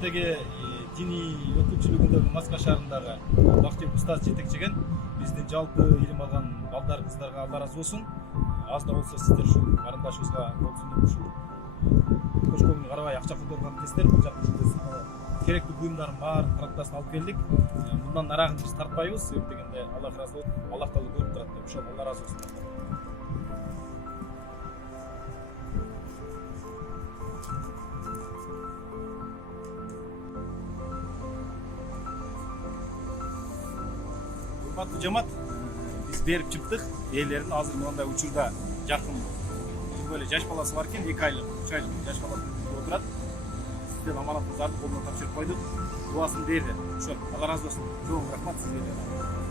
Көчөдөгү диний өкүлчүлүгүндөгү Москва шаарындагы Бактыбек устаз жетекчеген биздин жалпы илим алган балдар кыздарга Алла ыраазы болсун. Аз да болсо сиздер ушул карындашыбызга кол сунуп ушул көчкөнгө карабай акча колдонгон кездер бул жакта керектүү буюмдардын баарын караттасын алып келдик. Мындан нарагын биз тартпайбыз. Себеп дегенде Аллах ыраазы болуп, Аллах таала көрүп турат деп. Ошол Алла ыраазы болсун. Урматтуу жамаат, биз берип чыктык. Ээлерин азыр мындай учурда жакын эле жаш баласы бар экен, 2 айлык, 3 айлык жаш баласы отурат. Сизден аманатыңызды колуна тапшырып койдук. Дуасын берди. Ошол Алла ыраазы болсун. Көп рахмат сизге.